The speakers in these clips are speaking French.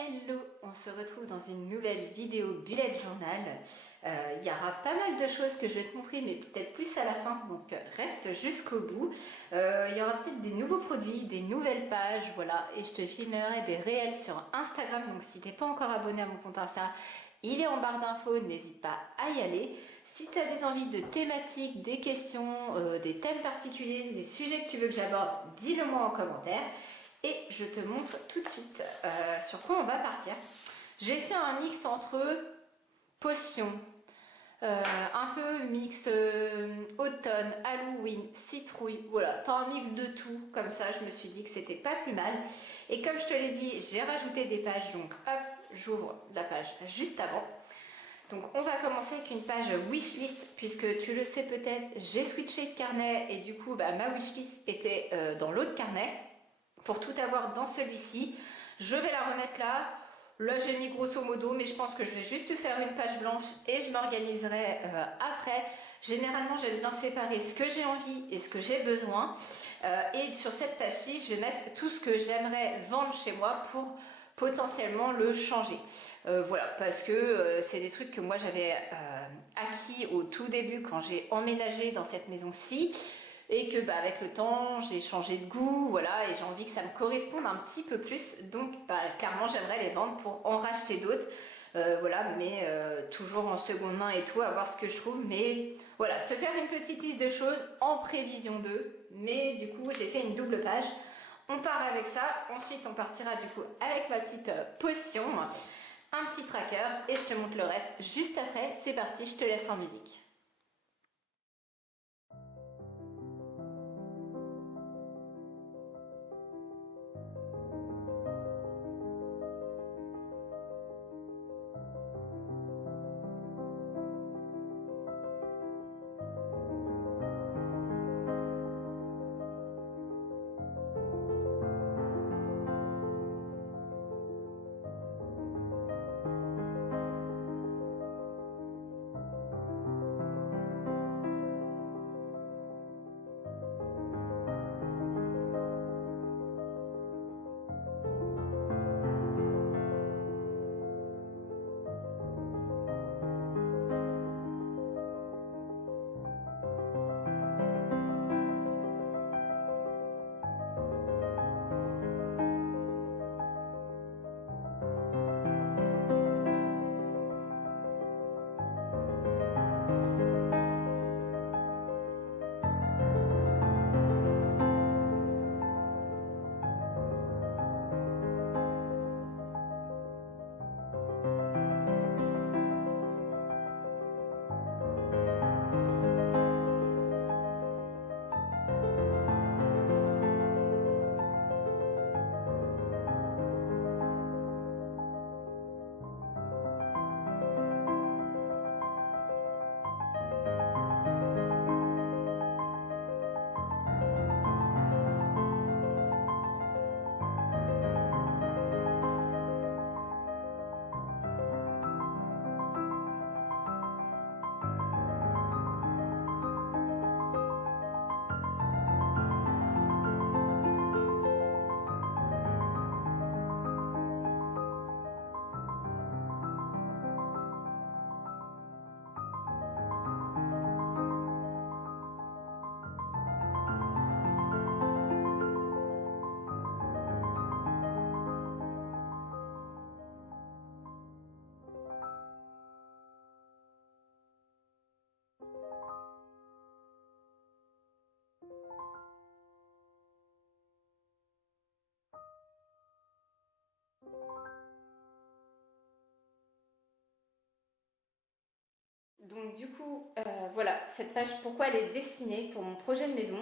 Hello, on se retrouve dans une nouvelle vidéo bullet journal. Il y aura pas mal de choses que je vais te montrer, mais peut-être plus à la fin, donc reste jusqu'au bout. Il y aura peut-être des nouveaux produits, des nouvelles pages, voilà, et je te filmerai des réels sur Instagram, donc si t'es pas encore abonné à mon compte Insta, il est en barre d'infos, n'hésite pas à y aller. Si tu as des envies de thématiques, des questions, des thèmes particuliers, des sujets que tu veux que j'aborde, dis-le moi en commentaire. Et je te montre tout de suite sur quoi on va partir. J'ai fait un mix entre potions, un peu mix automne, Halloween, citrouille. Voilà, t'as un mix de tout. Comme ça, je me suis dit que c'était pas plus mal. Et comme je te l'ai dit, j'ai rajouté des pages. Donc hop, j'ouvre la page juste avant. Donc on va commencer avec une page wishlist, puisque tu le sais peut-être, j'ai switché de carnet et du coup ma wishlist était dans l'autre carnet. Pour tout avoir dans celui-ci, je vais la remettre là. Là j'ai mis grosso modo, mais je pense que je vais juste faire une page blanche et je m'organiserai après. Généralement j'aime bien séparer ce que j'ai envie et ce que j'ai besoin. Et sur cette page-ci, je vais mettre tout ce que j'aimerais vendre chez moi pour potentiellement le changer. Voilà, parce que c'est des trucs que moi j'avais acquis au tout début quand j'ai emménagé dans cette maison-ci. Et que avec le temps, j'ai changé de goût, voilà, et j'ai envie que ça me corresponde un petit peu plus. Donc, clairement, j'aimerais les vendre pour en racheter d'autres. Voilà, mais toujours en seconde main et tout, à voir ce que je trouve. Mais voilà, se faire une petite liste de choses en prévision d'eux. Mais du coup, j'ai fait une double page. On part avec ça. Ensuite, on partira du coup avec ma petite potion, un petit tracker, et je te montre le reste juste après. C'est parti, je te laisse en musique. Donc du coup, voilà, cette page, pourquoi elle est destinée pour mon projet de maison.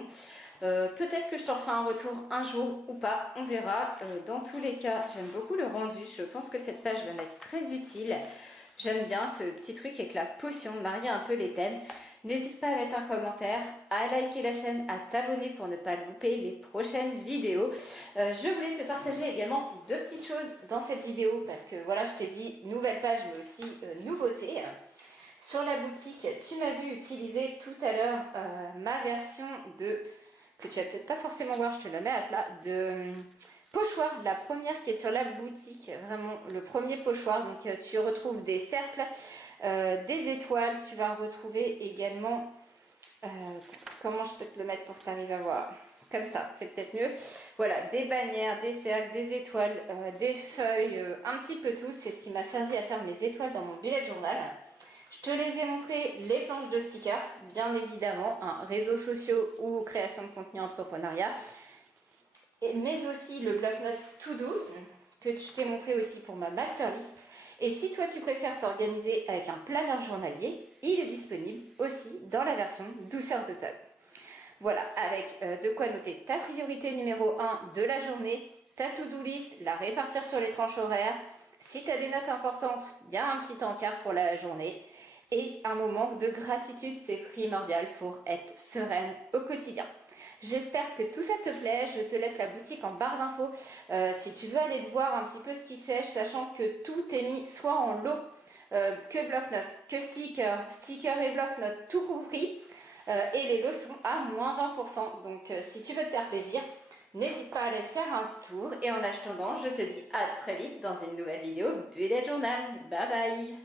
Peut-être que je t'en ferai un retour un jour ou pas, on verra. Dans tous les cas, j'aime beaucoup le rendu. Je pense que cette page va m'être très utile. J'aime bien ce petit truc avec la potion, de marier un peu les thèmes. N'hésite pas à mettre un commentaire, à liker la chaîne, à t'abonner pour ne pas louper les prochaines vidéos. Je voulais te partager également deux petites choses dans cette vidéo parce que voilà, je t'ai dit nouvelle page mais aussi nouveauté. Sur la boutique, tu m'as vu utiliser tout à l'heure ma version de, que tu vas peut-être pas forcément voir, je te la mets à plat, de pochoir, la première qui est sur la boutique, vraiment le premier pochoir. Donc tu retrouves des cercles, des étoiles, tu vas retrouver également, comment je peux te le mettre pour que tu arrives à voir, comme ça, c'est peut-être mieux. Voilà, des bannières, des cercles, des étoiles, des feuilles, un petit peu tout. C'est ce qui m'a servi à faire mes étoiles dans mon bullet journal. Je te les ai montré, les planches de stickers, bien évidemment, hein, réseaux sociaux ou création de contenu entrepreneuriat, mais aussi le bloc-notes To Do, que je t'ai montré aussi pour ma masterlist. Et si toi tu préfères t'organiser avec un planeur journalier, il est disponible aussi dans la version douceur d'automne. Voilà, avec de quoi noter ta priorité numéro 1 de la journée, ta to-do list, la répartir sur les tranches horaires. Si tu as des notes importantes, il y a un petit encart pour la journée. Et un moment de gratitude, c'est primordial pour être sereine au quotidien. J'espère que tout ça te plaît. Je te laisse la boutique en barre d'infos si tu veux aller voir un petit peu ce qui se fait, sachant que tout est mis soit en lot, que bloc-notes, que stickers et bloc-notes, tout compris. Et les lots sont à moins 20%. Donc si tu veux te faire plaisir, n'hésite pas à aller faire un tour. Et en attendant, je te dis à très vite dans une nouvelle vidéo Bullet Journal. Bye bye.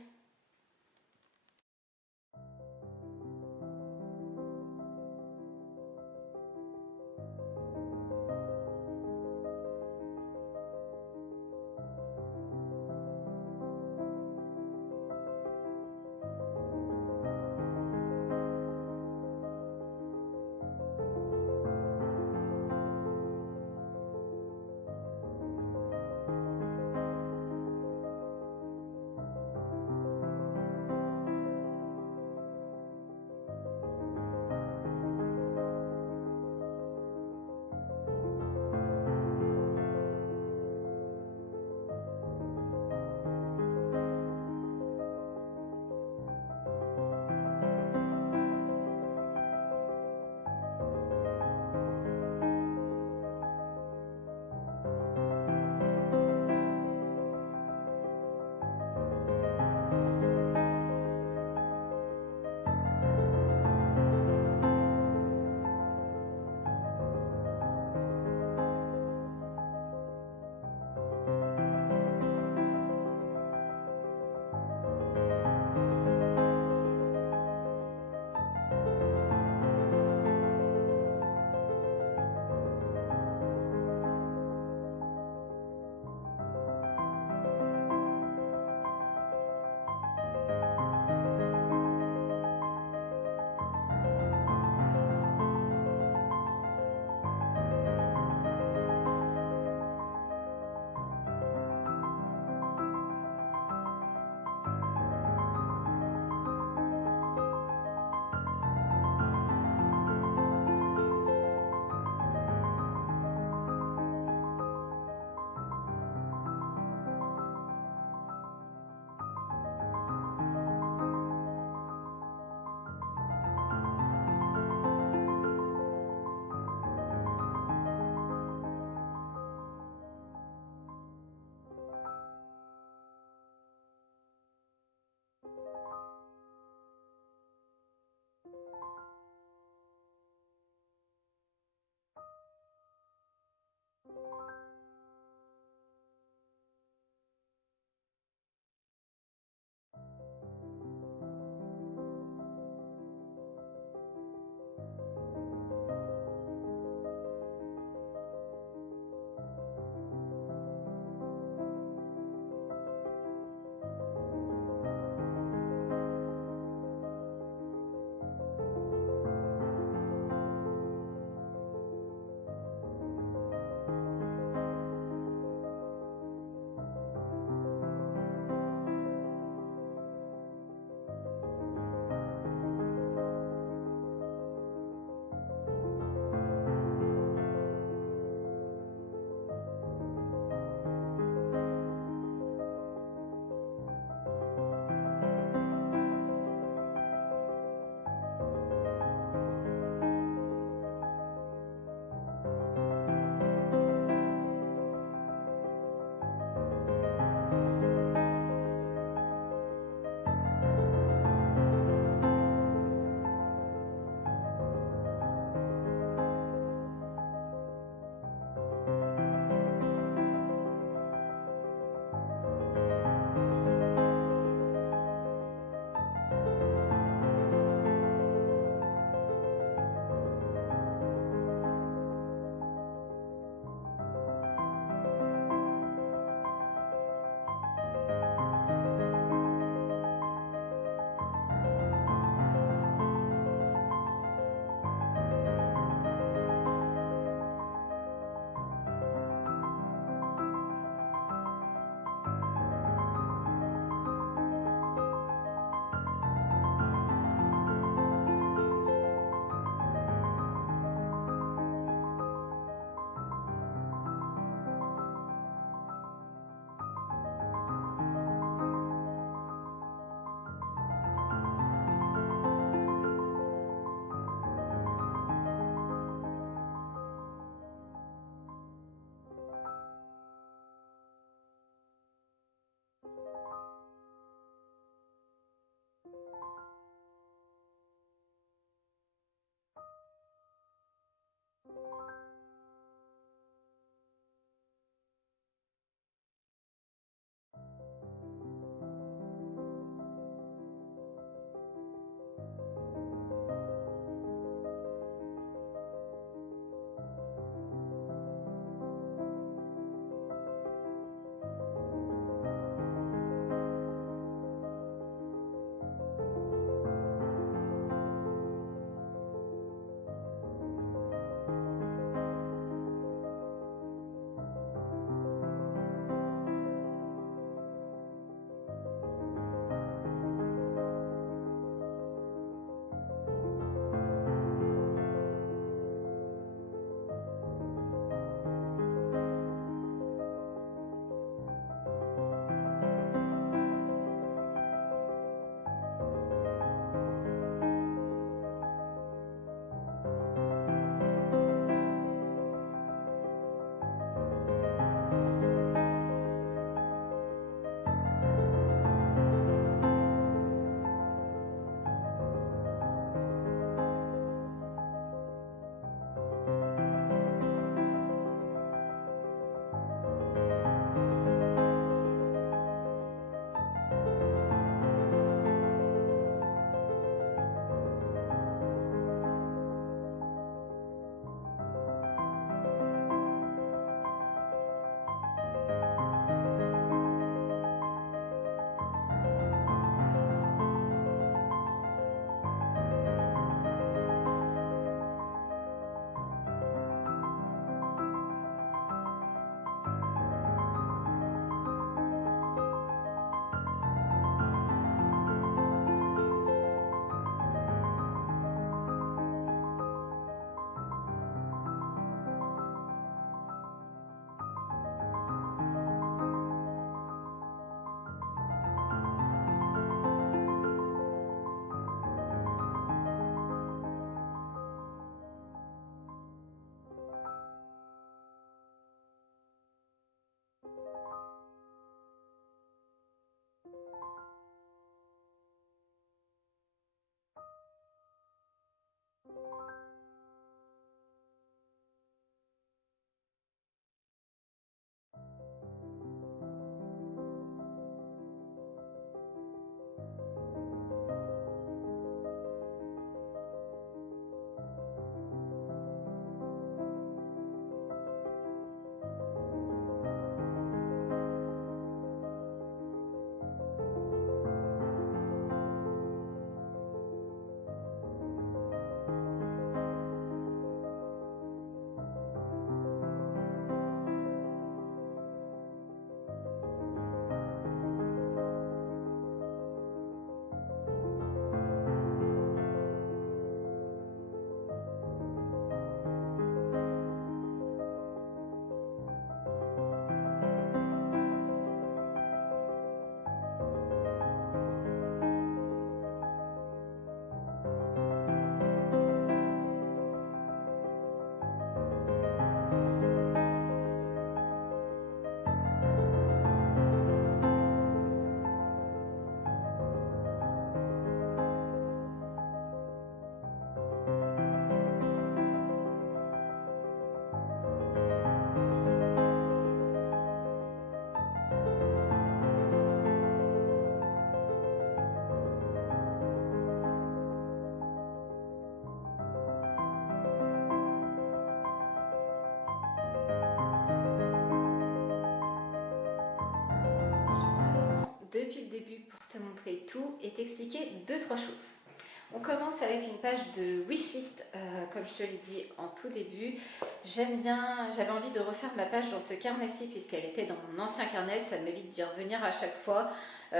trois choses. On commence avec une page de wishlist, comme je te l'ai dit en tout début. J'aime bien, j'avais envie de refaire ma page dans ce carnet-ci puisqu'elle était dans mon ancien carnet, ça m'évite d'y revenir à chaque fois.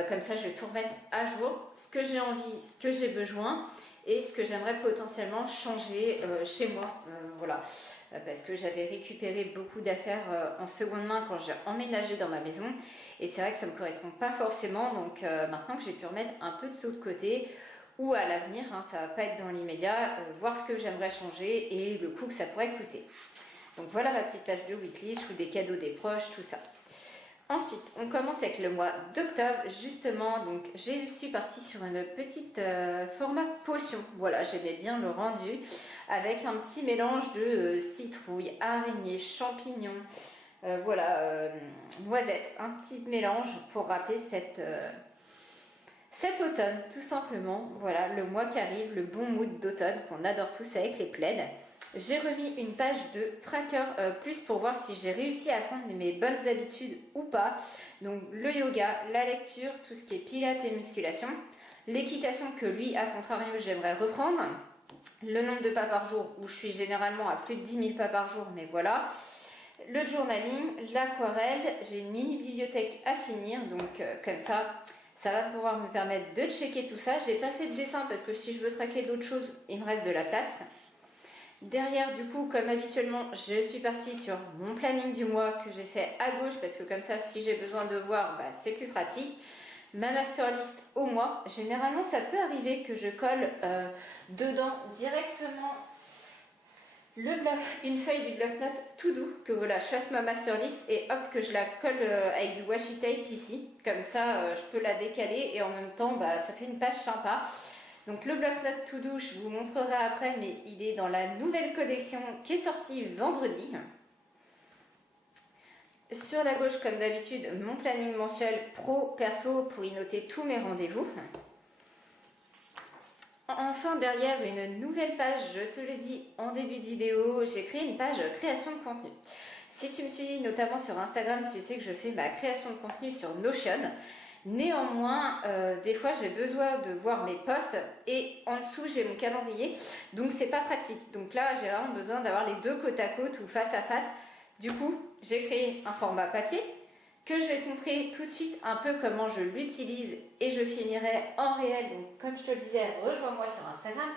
Comme ça, je vais tout remettre à jour, ce que j'ai envie, ce que j'ai besoin et ce que j'aimerais potentiellement changer chez moi. Voilà, parce que j'avais récupéré beaucoup d'affaires en seconde main quand j'ai emménagé dans ma maison. Et c'est vrai que ça ne me correspond pas forcément, donc maintenant que j'ai pu remettre un peu de sous de côté, ou à l'avenir, hein, ça ne va pas être dans l'immédiat, voir ce que j'aimerais changer et le coût que ça pourrait coûter. Donc voilà ma petite page de wishlist, je fais des cadeaux des proches, tout ça. Ensuite, on commence avec le mois d'octobre, justement, donc je suis partie sur une petite format potion. Voilà, j'aimais bien le rendu, avec un petit mélange de citrouille, araignée, champignons, voilà, noisettes, un petit mélange pour rappeler cet automne, tout simplement. Voilà, le mois qui arrive, le bon mood d'automne qu'on adore tous avec les plaids. J'ai remis une page de tracker plus pour voir si j'ai réussi à prendre mes bonnes habitudes ou pas. Donc le yoga, la lecture, tout ce qui est pilates et musculation. L'équitation que lui, à contrario, j'aimerais reprendre. Le nombre de pas par jour où je suis généralement à plus de 10 000 pas par jour, mais voilà. Le journaling, l'aquarelle, j'ai une mini bibliothèque à finir, donc comme ça va pouvoir me permettre de checker tout ça. J'ai pas fait de dessin parce que si je veux traquer d'autres choses, il me reste de la place. Derrière, du coup, comme habituellement, je suis partie sur mon planning du mois que j'ai fait à gauche parce que comme ça, si j'ai besoin de voir, bah, c'est plus pratique. Ma master list au mois, généralement, ça peut arriver que je colle dedans directement une feuille du bloc-notes tout doux, que voilà, je fasse ma master list et hop, que je la colle avec du washi tape ici. Comme ça, je peux la décaler et en même temps, bah, ça fait une page sympa. Donc le bloc-notes tout doux, je vous montrerai après, mais il est dans la nouvelle collection qui est sortie vendredi. Sur la gauche, comme d'habitude, mon planning mensuel pro-perso pour y noter tous mes rendez-vous. Enfin, derrière, une nouvelle page, je te l'ai dit en début de vidéo, j'ai créé une page création de contenu. Si tu me suis notamment sur Instagram, tu sais que je fais ma création de contenu sur Notion. Néanmoins, des fois j'ai besoin de voir mes posts et en dessous j'ai mon calendrier, donc c'est pas pratique. Donc là j'ai vraiment besoin d'avoir les deux côte à côte ou face à face. Du coup, j'ai créé un format papier que je vais te montrer tout de suite un peu comment je l'utilise et je finirai en réel. Donc comme je te le disais, rejoins-moi sur Instagram.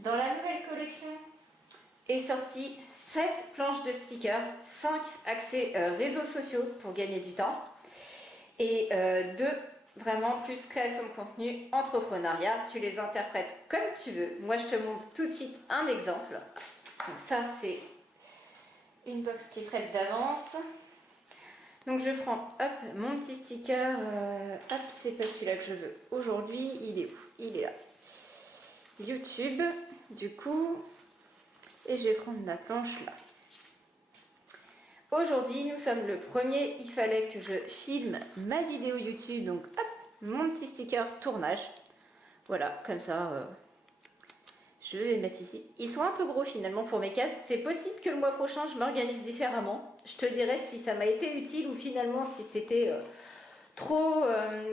Dans la nouvelle collection est sortie 7 planches de stickers, 5 accès réseaux sociaux pour gagner du temps. Et 2, vraiment plus création de contenu, entrepreneuriat. Tu les interprètes comme tu veux. Moi, je te montre tout de suite un exemple. Donc ça, c'est une box qui est prête d'avance. Donc je prends, hop, mon petit sticker. Hop, c'est pas celui-là que je veux. Aujourd'hui, il est où? Il est là. YouTube, du coup. Et je vais prendre ma planche là. Aujourd'hui, nous sommes le 1er, il fallait que je filme ma vidéo YouTube, donc hop, mon petit sticker tournage. Voilà, comme ça, je vais les mettre ici. Ils sont un peu gros finalement pour mes cases, c'est possible que le mois prochain je m'organise différemment. Je te dirai si ça m'a été utile ou finalement si c'était trop,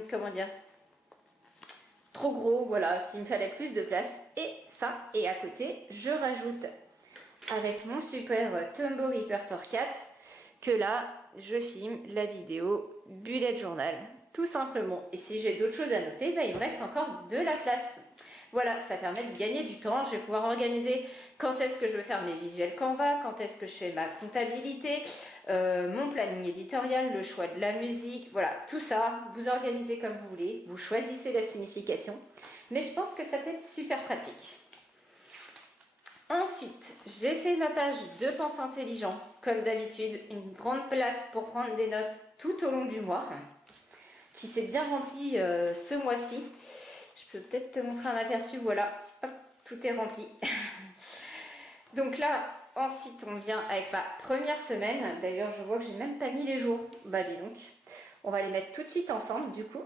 comment dire, trop gros, voilà, s'il me fallait plus de place. Et ça, et à côté, je rajoute avec mon super Tombow Reaper Torque que là, je filme la vidéo bullet journal, tout simplement. Et si j'ai d'autres choses à noter, bah, il me reste encore de la place. Voilà, ça permet de gagner du temps. Je vais pouvoir organiser quand est-ce que je veux faire mes visuels Canva, quand est-ce que je fais ma comptabilité, mon planning éditorial, le choix de la musique, voilà, tout ça, vous organisez comme vous voulez, vous choisissez la signification. Mais je pense que ça peut être super pratique. Ensuite, j'ai fait ma page de Pense Intelligent, comme d'habitude, une grande place pour prendre des notes tout au long du mois, qui s'est bien remplie ce mois-ci. Je peux peut-être te montrer un aperçu, voilà, hop, tout est rempli. Donc là, ensuite, on vient avec ma première semaine. D'ailleurs, je vois que j'ai même pas mis les jours. Bah dis donc, on va les mettre tout de suite ensemble, du coup.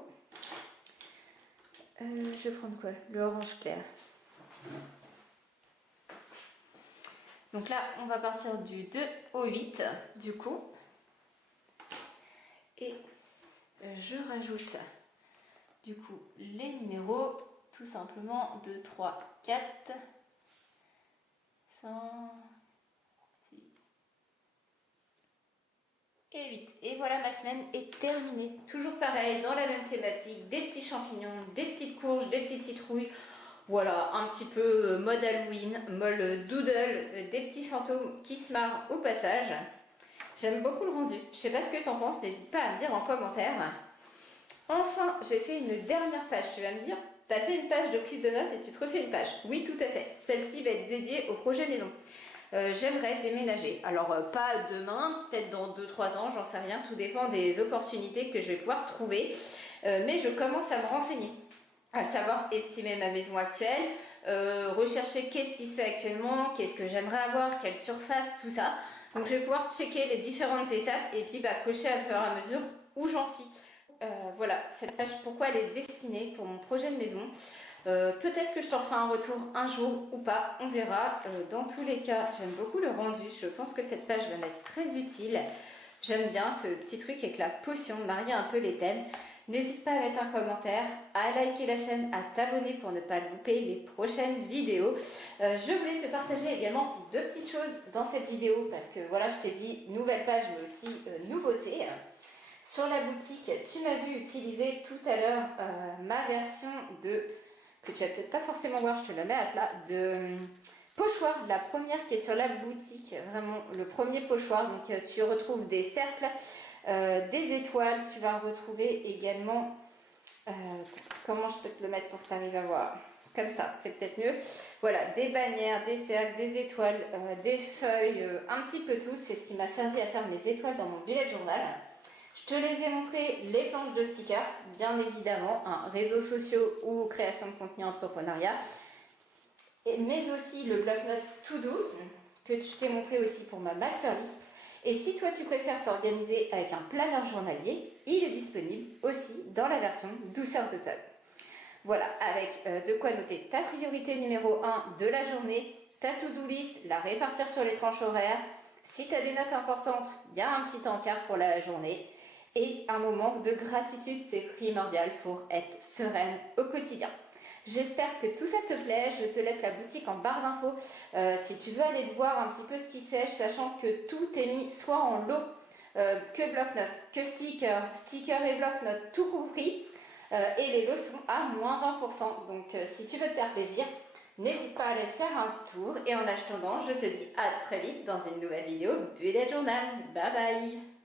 Je vais prendre quoi? Le orange clair. Donc là, on va partir du 2 au 8, du coup. Et je rajoute, du coup, les numéros tout simplement 2, 3, 4, 5, 6 et 8. Et voilà, ma semaine est terminée. Toujours pareil, dans la même thématique, des petits champignons, des petites courges, des petites citrouilles. Voilà, un petit peu mode Halloween, mode doodle, des petits fantômes qui se marrent au passage. J'aime beaucoup le rendu. Je sais pas ce que tu en penses, n'hésite pas à me dire en commentaire. Enfin, j'ai fait une dernière page. Tu vas me dire, tu as fait une page de prise de notes et tu te refais une page. Oui, tout à fait. Celle-ci va être dédiée au projet maison. J'aimerais déménager. Alors, pas demain, peut-être dans 2-3 ans, j'en sais rien. Tout dépend des opportunités que je vais pouvoir trouver. Mais je commence à me renseigner, à savoir estimer ma maison actuelle, rechercher qu'est-ce qui se fait actuellement, qu'est-ce que j'aimerais avoir, quelle surface, tout ça. Donc, je vais pouvoir checker les différentes étapes et puis cocher à fur et à mesure où j'en suis. Voilà, cette page, pourquoi elle est destinée pour mon projet de maison. Peut-être que je t'en ferai un retour un jour ou pas, on verra. Dans tous les cas, j'aime beaucoup le rendu. Je pense que cette page va m'être très utile. J'aime bien ce petit truc avec la potion, marier un peu les thèmes. N'hésite pas à mettre un commentaire, à liker la chaîne, à t'abonner pour ne pas louper les prochaines vidéos. Je voulais te partager également deux petites choses dans cette vidéo parce que voilà, je t'ai dit nouvelle page mais aussi nouveauté. Sur la boutique, tu m'as vu utiliser tout à l'heure ma version de, que tu vas peut-être pas forcément voir, je te la mets à plat, de pochoir, la première qui est sur la boutique, vraiment le premier pochoir. Donc tu retrouves des cercles, des étoiles, tu vas retrouver également, comment je peux te le mettre pour que tu arrives à voir, comme ça, c'est peut-être mieux. Voilà, des bannières, des cercles, des étoiles, des feuilles, un petit peu tout. C'est ce qui m'a servi à faire mes étoiles dans mon bullet journal. Je te les ai montré, les planches de stickers, bien évidemment, réseaux sociaux ou création de contenu entrepreneuriat, mais aussi le bloc-notes To Do, que je t'ai montré aussi pour ma masterlist. Et si toi tu préfères t'organiser avec un planeur journalier, il est disponible aussi dans la version douceur d'automne. Voilà, avec de quoi noter ta priorité numéro 1 de la journée, ta to-do list, la répartir sur les tranches horaires. Si tu as des notes importantes, il y a un petit encart pour la journée. Et un moment de gratitude, c'est primordial pour être sereine au quotidien. J'espère que tout ça te plaît. Je te laisse la boutique en barre d'infos si tu veux aller voir un petit peu ce qui se fait, sachant que tout est mis soit en lot, que bloc-notes, que stickers et bloc-notes, tout compris. Et les lots sont à moins 20%. Donc si tu veux te faire plaisir, n'hésite pas à aller faire un tour. Et en attendant, je te dis à très vite dans une nouvelle vidéo Bullet Journal. Bye bye!